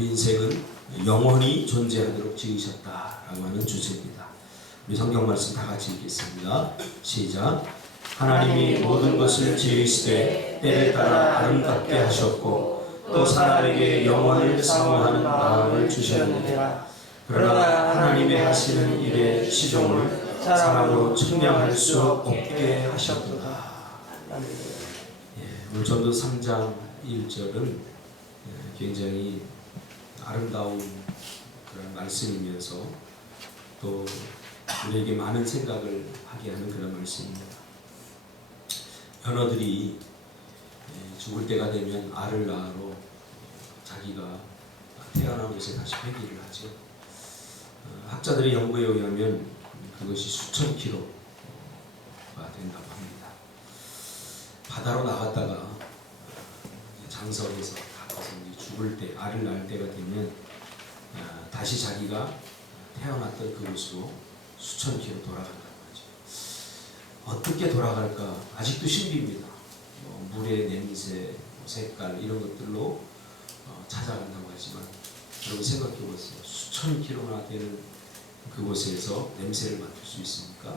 우리 인생은 영원히 존재하도록 지으셨다라고 하는 주제입니다. 우리 성경 말씀 다 같이 읽겠습니다. 시작. 하나님이 모든 것을 지으시되 때를 따라 아름답게 하셨고 또 사람에게 영원을 사모하는 마음을 주셨느니라. 그러나 하나님의 하시는 일의 시종을 사람으로 측량할 수 없게 하셨도다. 오늘 전도 3장 1절은 굉장히 아름다운 그런 말씀이면서 또 우리에게 많은 생각을 하게 하는 그런 말씀입니다. 연어들이 죽을 때가 되면 알을 낳으러 자기가 태어난 곳에 다시 회귀를 하죠. 학자들의 연구에 의하면 그것이 수천 킬로가 된다고 합니다. 바다로 나갔다가 장성에서 죽을 때, 알을 낳을 때가 되면 다시 자기가 태어났던 그곳으로 수천 킬로 돌아간다고 하죠. 어떻게 돌아갈까? 아직도 신비입니다. 물의 냄새, 색깔 이런 것들로 찾아간다고 하지만 여러분 생각해 보세요. 수천 킬로나 되는 그곳에서 냄새를 맡을 수 있습니까?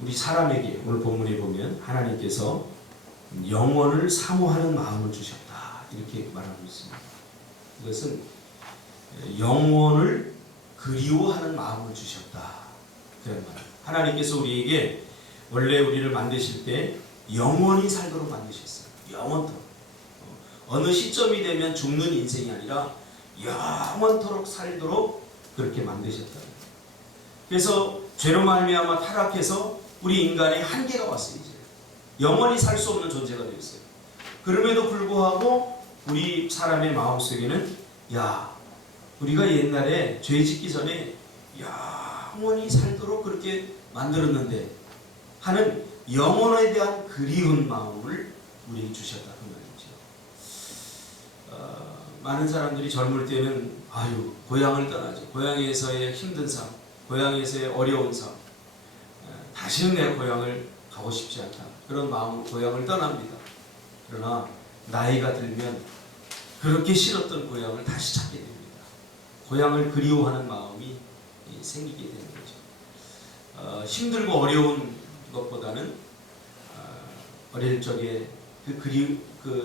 우리 사람에게 오늘 본문에 보면 하나님께서 영원을 사모하는 마음을 주셨다 이렇게 말하고 있습니다. 이것은 영원을 그리워하는 마음을 주셨다 그런 말. 하나님께서 우리에게 원래 우리를 만드실 때 영원히 살도록 만드셨어요. 영원토록. 어느 시점이 되면 죽는 인생이 아니라 영원토록 살도록 그렇게 만드셨다. 그래서 죄로 말미암아 타락해서 우리 인간의 한계가 왔어요. 이제 영원히 살 수 없는 존재가 되었어요. 그럼에도 불구하고 우리 사람의 마음속에는 우리가 옛날에 죄 짓기 전에 영원히 살도록 그렇게 만들었는데 하는 영혼에 대한 그리운 마음을 우리에게 주셨다 그 말이죠. 많은 사람들이 젊을 때는 고향을 떠나죠. 고향에서의 힘든 삶, 고향에서의 어려운 삶, 다시는 내 고향을 가고 싶지 않다 그런 마음으로 고향을 떠납니다. 그러나 나이가 들면 그렇게 싫었던 고향을 다시 찾게 됩니다. 고향을 그리워하는 마음이 생기게 되는 거죠. 힘들고 어려운 것보다는 어릴 적에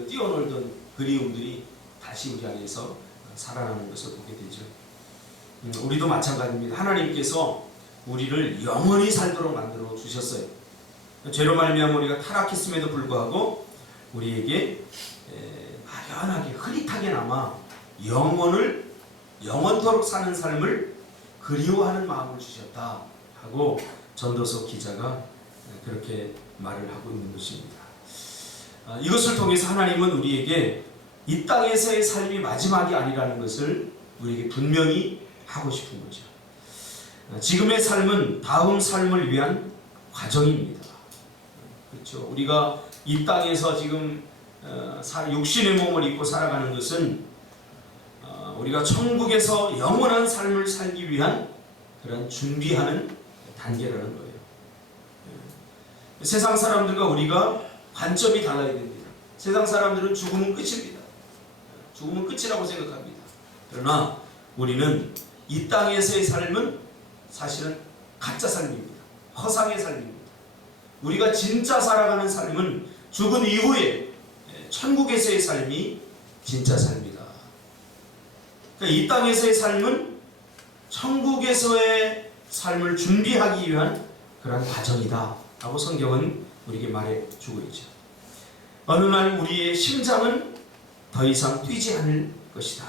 뛰어놀던 그리움들이 다시 우리 안에서 살아나는 것을 보게 되죠. 우리도 마찬가지입니다. 하나님께서 우리를 영원히 살도록 만들어 주셨어요. 죄로 말미암아 우리가 타락했음에도 불구하고 우리에게 아련하게 흐릿하게나마 영원토록 사는 삶을 그리워하는 마음을 주셨다 하고 전도서 기자가 그렇게 말을 하고 있는 것입니다. 이것을 통해서 하나님은 우리에게 이 땅에서의 삶이 마지막이 아니라는 것을 우리에게 분명히 하고 싶은 거죠. 지금의 삶은 다음 삶을 위한 과정입니다. 그렇죠. 우리가 이 땅에서 지금 육신의 몸을 입고 살아가는 것은 우리가 천국에서 영원한 삶을 살기 위한 그런 준비하는 단계라는 거예요. 세상 사람들과 우리가 관점이 달라야 됩니다. 세상 사람들은 죽음은 끝입니다. 죽음은 끝이라고 생각합니다. 그러나 우리는 이 땅에서의 삶은 사실은 가짜 삶입니다. 허상의 삶입니다. 우리가 진짜 살아가는 삶은 죽은 이후에 천국에서의 삶이 진짜 삶이다. 그러니까 이 땅에서의 삶은 천국에서의 삶을 준비하기 위한 그런 과정이다 라고 성경은 우리에게 말해주고 있죠. 어느 날 우리의 심장은 더 이상 뛰지 않을 것이다.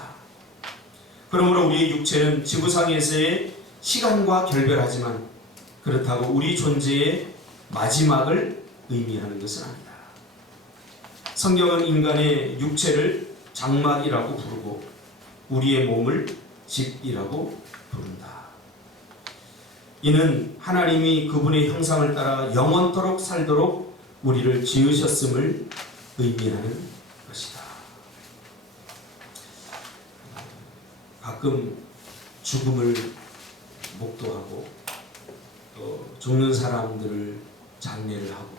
그러므로 우리의 육체는 지구상에서의 시간과 결별하지만 그렇다고 우리 존재의 마지막을 의미하는 것은 아니다. 성경은 인간의 육체를 장막이라고 부르고 우리의 몸을 집이라고 부른다. 이는 하나님이 그분의 형상을 따라 영원토록 살도록 우리를 지으셨음을 의미하는 것이다. 가끔 죽음을 목도하고 또 죽는 사람들을 장례를 하고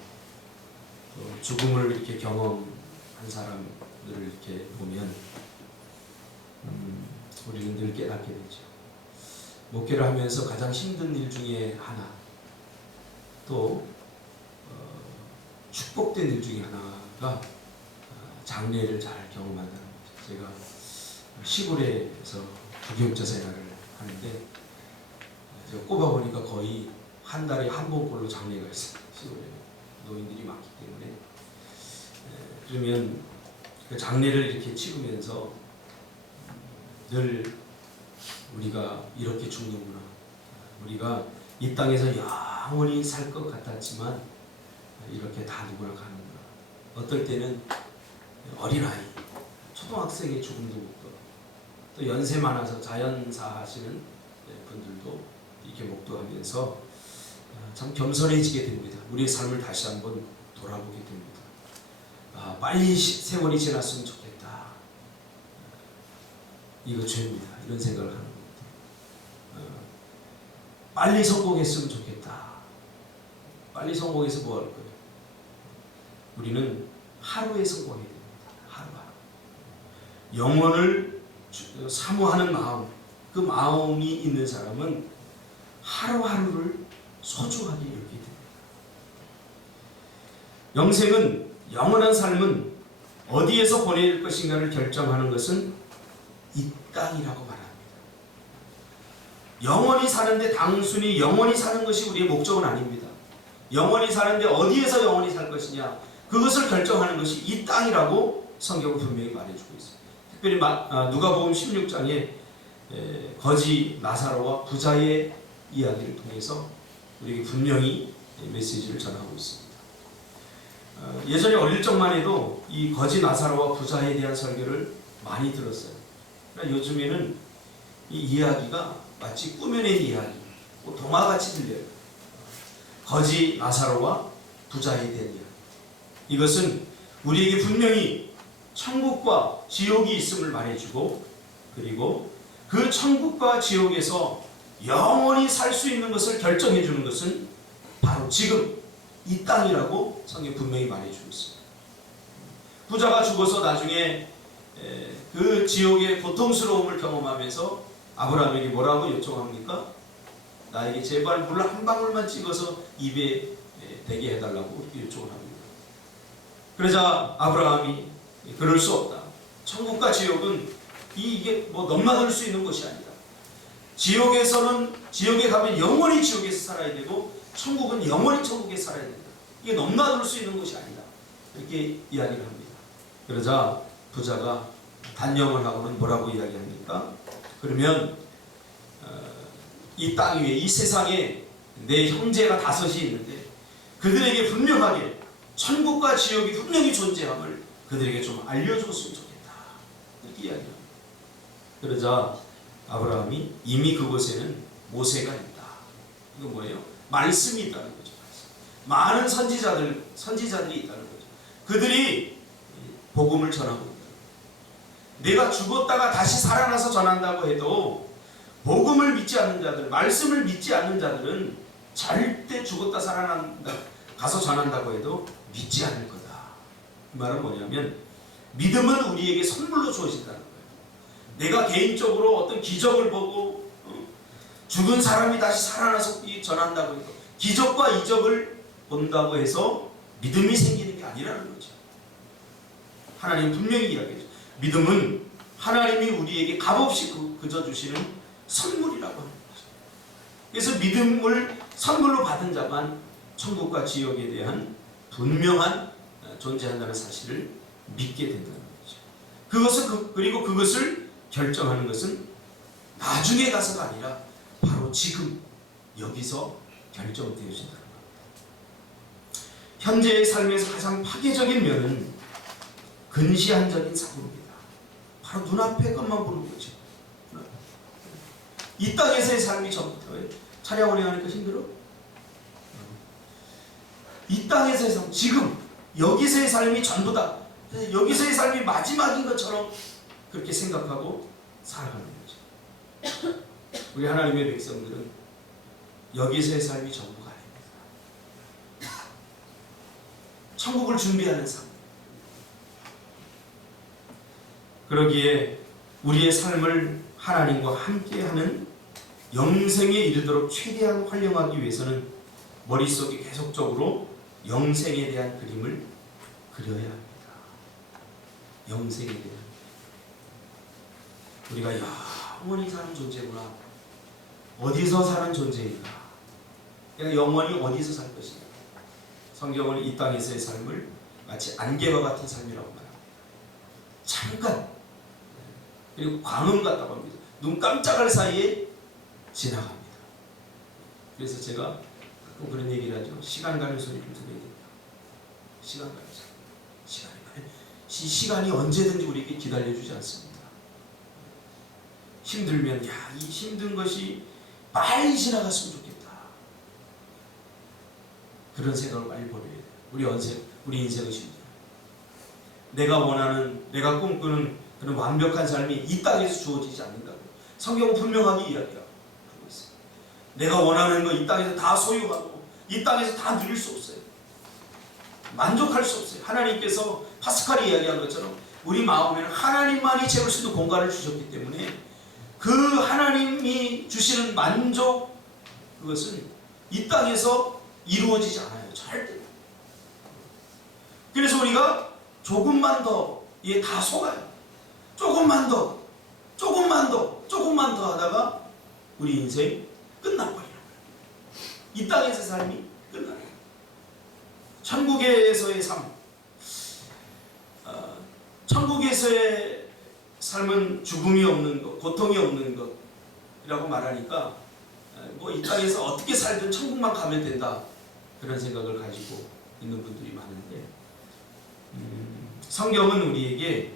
또 죽음을 이렇게 경험한 한 사람들을 이렇게 보면 우리는 늘 깨닫게 되죠. 목회를 하면서 가장 힘든 일 중에 하나, 또 축복된 일 중에 하나가 장례를 잘 경험한다는 거죠. 제가 시골에서 부교육자 생활을 하는데 제가 꼽아보니까 거의 한 달에 한 번꼴로 장례가 있어요. 시골에 노인들이 많기 때문에. 그러면 그 장례를 이렇게 치르면서 늘 우리가 이렇게 죽는구나, 우리가 이 땅에서 영원히 살 것 같았지만 이렇게 다 누구나 가는구나. 어떨 때는 어린아이, 초등학생의 죽음도 목도, 또 연세 많아서 자연사 하시는 분들도 이렇게 목도하면서 참 겸손해지게 됩니다. 우리의 삶을 다시 한번 돌아보게 됩니다. 빨리 세월이 지났으면 좋겠다, 이거 죄입니다. 이런 생각을 하는 겁니다. 빨리 성공했으면 좋겠다. 빨리 성공해서 뭐 할 거예요? 우리는 하루에 성공해야 됩니다. 하루하루. 영혼을 사모하는 마음, 그 마음이 있는 사람은 하루하루를 소중하게 여기게 됩니다. 영생은, 영원한 삶은 어디에서 보낼 것인가를 결정하는 것은 이 땅이라고 말합니다. 영원히 사는데 단순히 영원히 사는 것이 우리의 목적은 아닙니다. 영원히 사는데 어디에서 영원히 살 것이냐, 그것을 결정하는 것이 이 땅이라고 성경은 분명히 말해주고 있습니다. 특별히 누가복음 16장에 거지 나사로와 부자의 이야기를 통해서 우리에게 분명히 메시지를 전하고 있습니다. 예전에 어릴 적만 해도 이 거지 나사로와 부자에 대한 설교를 많이 들었어요. 그러니까 요즘에는 이 이야기가 마치 꾸며낸 이야기, 동화같이 들려요. 거지 나사로와 부자에 대한 이야기. 이것은 우리에게 분명히 천국과 지옥이 있음을 말해주고, 그리고 그 천국과 지옥에서 영원히 살 수 있는 것을 결정해 주는 것은 바로 지금 이 땅이라고 성경이 분명히 말해주고 있습니다. 부자가 죽어서 나중에 그 지옥의 고통스러움을 경험하면서 아브라함에게 뭐라고 요청합니까? 나에게 제발 물 한 방울만 찍어서 입에 대게 해달라고 요청을 합니다. 그러자 아브라함이 그럴 수 없다. 천국과 지옥은 이게 뭐 넘나들 수 있는 것이 아니다. 지옥에 가면 영원히 지옥에서 살아야 되고, 천국은 영원히 천국에서 살아야 된다. 이게 넘나들 수 있는 것이 아니다. 이렇게 이야기를 합니다. 그러자 부자가 단념을 하고는 뭐라고 이야기합니까? 그러면 이 땅 위에, 이 세상에 내 형제가 5이 있는데 그들에게 분명하게 천국과 지옥이 분명히 존재함을 그들에게 좀 알려줬으면 좋겠다, 이렇게 이야기합니다. 그러자 아브라함이 이미 그곳에는 모세가 있다. 이건 뭐예요? 말씀이 있다는 거죠. 많은 선지자들이 있다는 거죠. 그들이 복음을 전하고 있다. 내가 죽었다가 다시 살아나서 전한다고 해도 복음을 믿지 않는 자들, 말씀을 믿지 않는 자들은 절대 죽었다 살아난다 가서 전한다고 해도 믿지 않을 거다. 이 말은 뭐냐면, 믿음은 우리에게 선물로 주어진다는 거예요. 내가 개인적으로 어떤 기적을 보고 죽은 사람이 다시 살아나서 전한다고 해도, 기적과 이적을 본다고 해서 믿음이 생기는 게 아니라는 거죠. 하나님 분명히 이야기해요. 믿음은 하나님이 우리에게 값없이 그저 주시는 선물이라고 하는 거죠. 그래서 믿음을 선물로 받은 자만 천국과 지옥에 대한 분명한 존재한다는 사실을 믿게 된다는 거죠. 그리고 그것을 결정하는 것은 나중에 가서가 아니라 바로 지금 여기서 결정되어진다는 겁니다. 현재의 삶에서 가장 파괴적인 면은 근시안적인 사고입니다. 바로 눈앞의 것만 보는 거죠. 이 땅에서의 삶이 전부터 차량 운행하니까 힘들어? 이 땅에서의 삶, 지금 여기서의 삶이 전부다, 여기서의 삶이 마지막인 것처럼 그렇게 생각하고 살아가는 거죠. 우리 하나님의 백성들은 여기서의 삶이 전부가 아닙니다. 천국을 준비하는 삶, 그러기에 우리의 삶을 하나님과 함께하는 영생에 이르도록 최대한 활용하기 위해서는 머릿속에 계속적으로 영생에 대한 그림을 그려야 합니다. 영생에 대한. 우리가 영원히 사는 존재구나. 어디서 사는 존재인가. 내가 영원히 어디서 살 것인가. 성경은 이 땅에서의 삶을 마치 안개와 같은 삶이라고 말합니다. 잠깐, 그리고 광음 같다고 합니다. 눈 깜짝할 사이에 지나갑니다. 그래서 제가 가끔 그런 얘기를 하죠. 시간 가는 소리를 들어야 된다. 시간 가는 소리. 시간이 언제든지 우리에게 기다려주지 않습니다. 힘들면 이 힘든 것이 빨리 지나갔으면 좋겠다. 그런 생각을 빨리 버려야 돼요. 우리 인생은 힘들어요. 내가 원하는, 내가 꿈꾸는 그런 완벽한 삶이 이 땅에서 주어지지 않는다고 성경은 분명하게 이야기하고 있어요. 내가 원하는 거 이 땅에서 다 소유하고 이 땅에서 다 누릴 수 없어요. 만족할 수 없어요. 하나님께서 파스칼이 이야기한 것처럼 우리 마음에는 하나님만이 채울 수 있는 공간을 주셨기 때문에 그 하나님이 주시는 만족, 그것은 이 땅에서 이루어지지 않아요. 절대. 그래서 우리가 조금만 더, 이게 다 속아요. 조금만 더 하다가 우리 인생 끝나버려요. 이 땅에서 삶이 끝나요. 천국에서의 삶, 천국에서의 삶은 죽음이 없는 것, 고통이 없는 것이라고 말하니까 이 땅에서 어떻게 살든 천국만 가면 된다, 그런 생각을 가지고 있는 분들이 많은데, 성경은 우리에게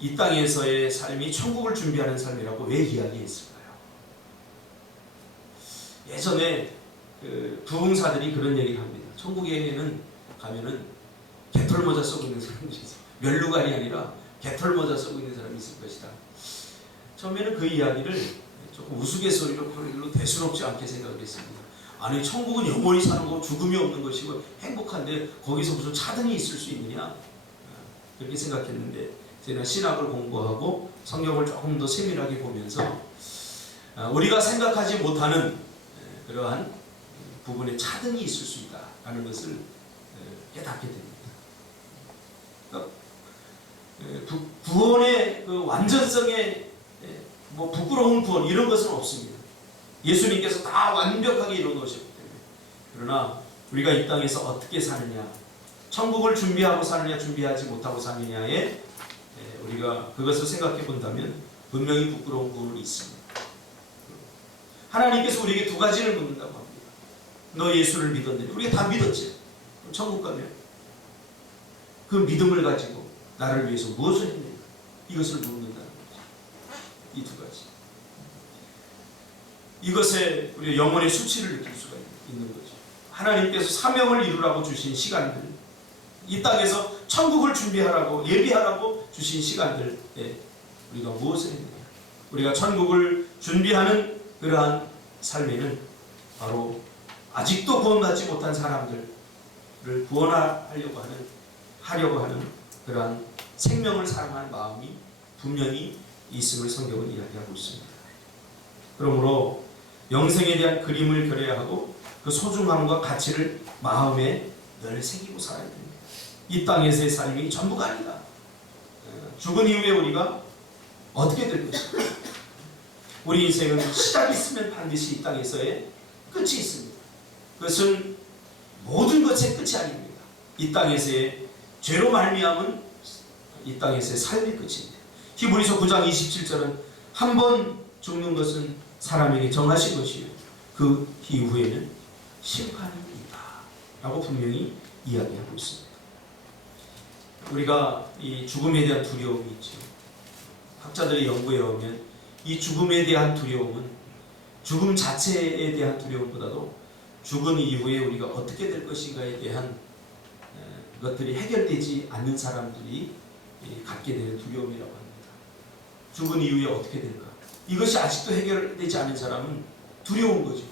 이 땅에서의 삶이 천국을 준비하는 삶이라고 왜 이야기했을까요? 예전에 부흥사들이 그런 얘기를 합니다. 천국에는 가면은 개털모자 쓰고 있는 사람들이 있어요. 멸루관이 아니라 개털모자 쓰고 있는 사람이 있을 것이다. 처음에는 그 이야기를 조금 우스갯소리로 별로 대수롭지 않게 생각을 했습니다. 아니, 천국은 영원히 사는 거, 죽음이 없는 것이고 행복한데 거기서 무슨 차등이 있을 수 있느냐, 그렇게 생각했는데, 제가 신학을 공부하고 성경을 조금 더 세밀하게 보면서 우리가 생각하지 못하는 그러한 부분에 차등이 있을 수 있다라는 것을 깨닫게 됩니다. 그러니까 구원의 그 완전성에 부끄러운 구원, 이런 것은 없습니다. 예수님께서 다 완벽하게 이루어 놓으셨기 때문에. 그러나 우리가 이 땅에서 어떻게 사느냐, 천국을 준비하고 사느냐, 준비하지 못하고 사느냐에 우리가 그것을 생각해 본다면 분명히 부끄러운 부분이 있습니다. 하나님께서 우리에게 두 가지를 묻는다고 합니다. 너 예수를 믿었느냐? 우리가 다 믿었지. 천국 가면 그 믿음을 가지고 나를 위해서 무엇을 했느냐, 이것을 묻는다는 거죠. 이 두 가지. 이것에 우리가 영혼의 수치를 느낄 수가 있는 거죠. 하나님께서 사명을 이루라고 주신 시간들, 이 땅에서 천국을 준비하라고, 예비하라고 주신 시간들에 우리가 무엇을 했느냐. 우리가 천국을 준비하는 그러한 삶에는 바로 아직도 구원받지 못한 사람들을 구원하려고 하는 그러한 생명을 사랑하는 마음이 분명히 있음을 성경은 이야기하고 있습니다. 그러므로 영생에 대한 그림을 그려야 하고 그 소중함과 가치를 마음에 늘 새기고 살아야 됩니다. 이 땅에서의 삶이 전부가 아니다. 죽은 이후에 우리가 어떻게 될 것인가. 우리 인생은 시작이 있으면 반드시 이 땅에서의 끝이 있습니다. 그것은 모든 것의 끝이 아닙니다. 이 땅에서의 죄로 말미암은 이 땅에서의 삶의 끝입니다. 히브리서 9장 27절은 한 번 죽는 것은 사람에게 정하신 것이요 그 이후에는 심판이 있다 라고 분명히 이야기하고 있습니다. 우리가 이 죽음에 대한 두려움이 있죠. 학자들의 연구에 의하면 이 죽음에 대한 두려움은 죽음 자체에 대한 두려움보다도 죽은 이후에 우리가 어떻게 될 것인가에 대한 것들이 해결되지 않는 사람들이 갖게 되는 두려움이라고 합니다. 죽은 이후에 어떻게 될까? 이것이 아직도 해결되지 않은 사람은 두려운 거죠.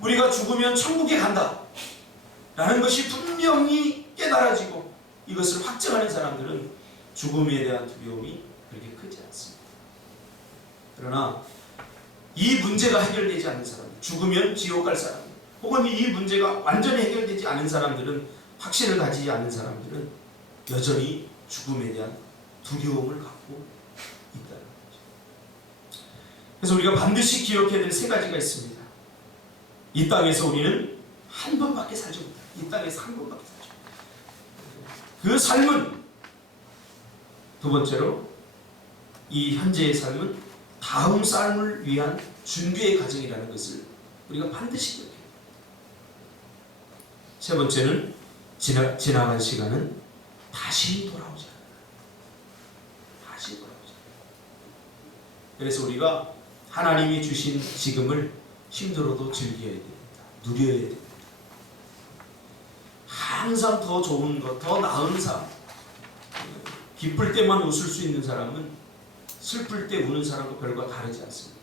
우리가 죽으면 천국에 간다 라는 것이 분명히 깨달아지고 이것을 확증하는 사람들은 죽음에 대한 두려움이 그렇게 크지 않습니다. 그러나 이 문제가 해결되지 않는 사람, 죽으면 지옥 갈 사람, 혹은 이 문제가 완전히 해결되지 않은 사람들은, 확신을 가지지 않은 사람들은 여전히 죽음에 대한 두려움을 갖고 있다는 거죠. 그래서 우리가 반드시 기억해야 될 세 가지가 있습니다. 이 땅에서 우리는 한 번밖에 살지 못해요. 이 땅에서 한 번밖에 살지 못해요. 그 삶은, 두 번째로 이 현재의 삶은 다음 삶을 위한 준비의 과정이라는 것을 우리가 반드시 기억해야 돼요. 세 번째는 지나간 시간은 다시 돌아오지 않는다. 다시 돌아오지 않는다. 그래서 우리가 하나님이 주신 지금을 힘들어도 즐겨야 됩니다. 누려야 됩니다. 항상 더 좋은 것, 더 나은 삶. 기쁠 때만 웃을 수 있는 사람은 슬플 때 우는 사람과 별과 다르지 않습니다.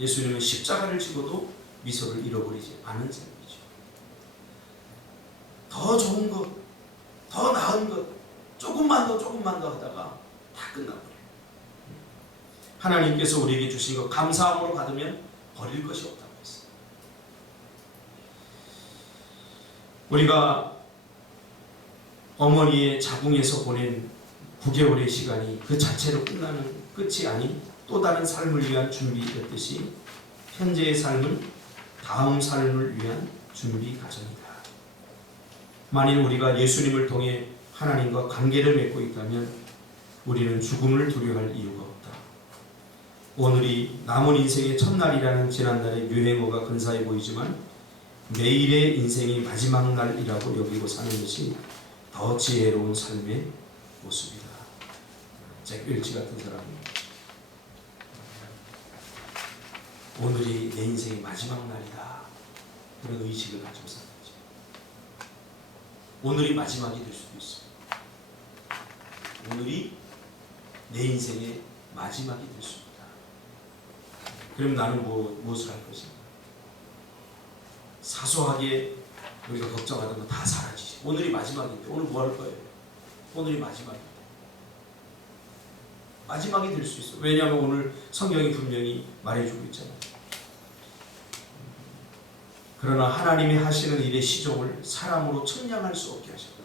예수님은 십자가를 지고도 미소를 잃어버리지 않은 삶이죠. 더 좋은 것, 더 나은 것, 조금만 더 하다가 다 끝나버려요. 하나님께서 우리에게 주신 것 감사함으로 받으면 버릴 것이 없다고 했어요. 우리가 어머니의 자궁에서 보낸 9개월의 시간이 그 자체로 끝나는 끝이 아닌 또 다른 삶을 위한 준비였듯이, 현재의 삶은 다음 삶을 위한 준비 과정이다. 만일 우리가 예수님을 통해 하나님과 관계를 맺고 있다면 우리는 죽음을 두려워할 이유가 없다. 오늘이 남은 인생의 첫날이라는 지난날의 유행어가 근사해 보이지만 매일의 인생이 마지막 날이라고 여기고 사는 것이 더 지혜로운 삶의 모습이다. 잭 웰치 같은 사람이 오늘이 내 인생의 마지막 날이다, 그런 의식을 가지고 사는 거죠. 오늘이 마지막이 될 수도 있어요. 오늘이 내 인생의 마지막이 될 수 있다. 그럼 나는 무엇을 할 것인가? 사소하게 우리가 걱정하던 거 다 사라지지. 오늘이 마지막인데 오늘 뭐 할 거예요? 오늘이 마지막인데. 마지막이 될 수 있어. 왜냐하면 오늘 성경이 분명히 말해주고 있잖아요. 그러나 하나님이 하시는 일의 시종을 사람으로 측량할 수 없게 하셨다.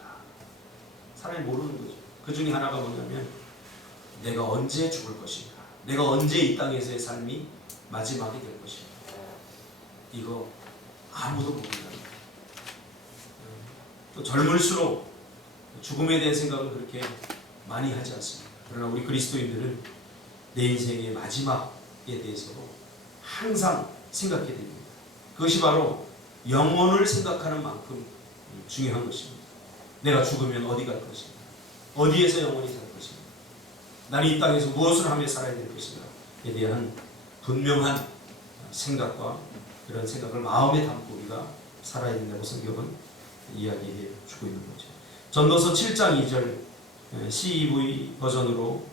사람이 모르는 거죠. 그 중에 하나가 뭐냐면 내가 언제 죽을 것인가, 내가 언제 이 땅에서의 삶이 마지막이 될 것인가, 이거 아무도 모른다. 또 젊을수록 죽음에 대한 생각을 그렇게 많이 하지 않습니다. 그러나 우리 그리스도인들은 내 인생의 마지막에 대해서도 항상 생각해야 됩니다. 그것이 바로 영혼을 생각하는 만큼 중요한 것입니다. 내가 죽으면 어디 갈 것인가, 어디에서 영원히 살 것인가, 나는 이 땅에서 무엇을 하며 살아야 될 것인가에 대한 분명한 생각과 그런 생각을 마음에 담고 우리가 살아야 된다고 성경은 이야기해 주고 있는 거죠. 전도서 7장 2절 CEV 버전으로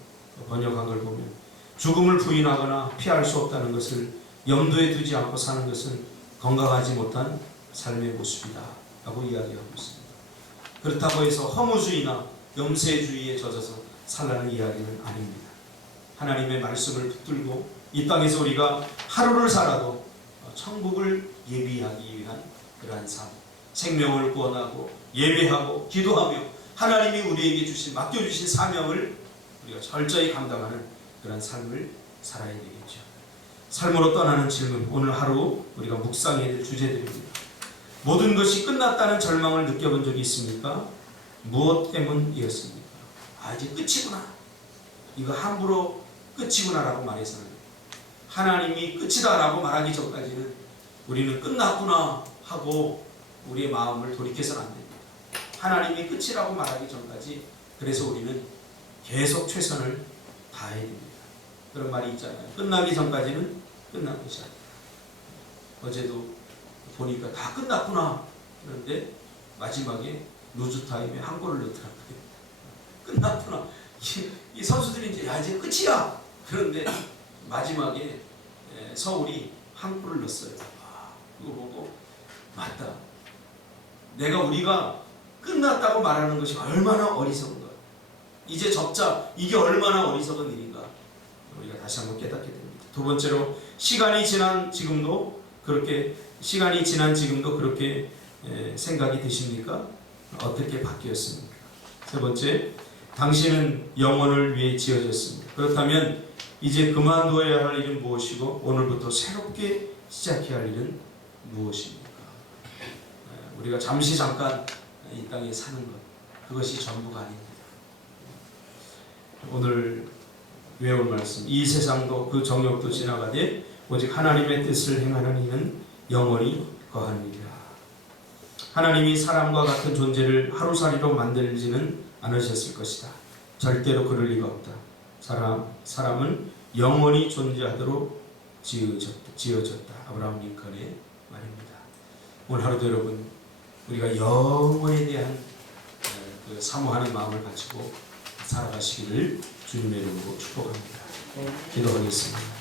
번역한 걸 보면 죽음을 부인하거나 피할 수 없다는 것을 염두에 두지 않고 사는 것은 건강하지 못한 삶의 모습이다 라고 이야기하고 있습니다. 그렇다고 해서 허무주의나 염세주의에 젖어서 살라는 이야기는 아닙니다. 하나님의 말씀을 붙들고 이 땅에서 우리가 하루를 살아도 천국을 예비하기 위한 그러한 삶, 생명을 구원하고 예배하고 기도하며 하나님이 우리에게 맡겨주신 사명을 우리가 철저히 감당하는 그런 삶을 살아야 되겠죠. 삶으로 떠나는 질문, 오늘 하루 우리가 묵상해야 될 주제들입니다. 모든 것이 끝났다는 절망을 느껴본 적이 있습니까? 무엇 때문이었습니까? 이제 끝이구나, 이거 함부로 끝이구나 라고 말해서는, 하나님이 끝이다 라고 말하기 전까지는 우리는 끝났구나 하고 우리의 마음을 돌이켜서는 안 됩니다. 하나님이 끝이라고 말하기 전까지, 그래서 우리는 계속 최선을 다해야 됩니다. 그런 말이 있잖아요. 끝나기 전까지는 끝난 것이 아니다. 어제도 보니까 다 끝났구나. 그런데 마지막에 루즈타임에 한 골을 넣더라고요. 끝났구나. 이 선수들이 이제 끝이야. 그런데 마지막에 서울이 한 골을 넣었어요. 그거 보고 맞다. 우리가 끝났다고 말하는 것이 얼마나 어리석은가. 이제 접자. 이게 얼마나 어리석은 일인가 우리가 다시 한번 깨닫게 됩니다. 두 번째로 시간이 지난 지금도 그렇게 생각이 되십니까? 어떻게 바뀌었습니까? 세 번째, 당신은 영혼을 위해 지어졌습니다. 그렇다면 이제 그만두어야 할 일은 무엇이고 오늘부터 새롭게 시작해야 할 일은 무엇입니까? 우리가 잠깐 이 땅에 사는 것, 그것이 전부가 아닙니다. 오늘 외울 말씀, 이 세상도 그 정욕도 지나가되 오직 하나님의 뜻을 행하는 이는 영원히 거하느니라. 하나님이 사람과 같은 존재를 하루살이로 만들지는 않으셨을 것이다. 절대로 그럴 리가 없다. 사람은 영원히 존재하도록 지어졌다. 아브라함 링컨의 말입니다. 오늘 하루도 여러분 우리가 영원에 대한 그 사모하는 마음을 가지고 살아가시기를 주님의 이름으로 축복합니다. 기도하겠습니다.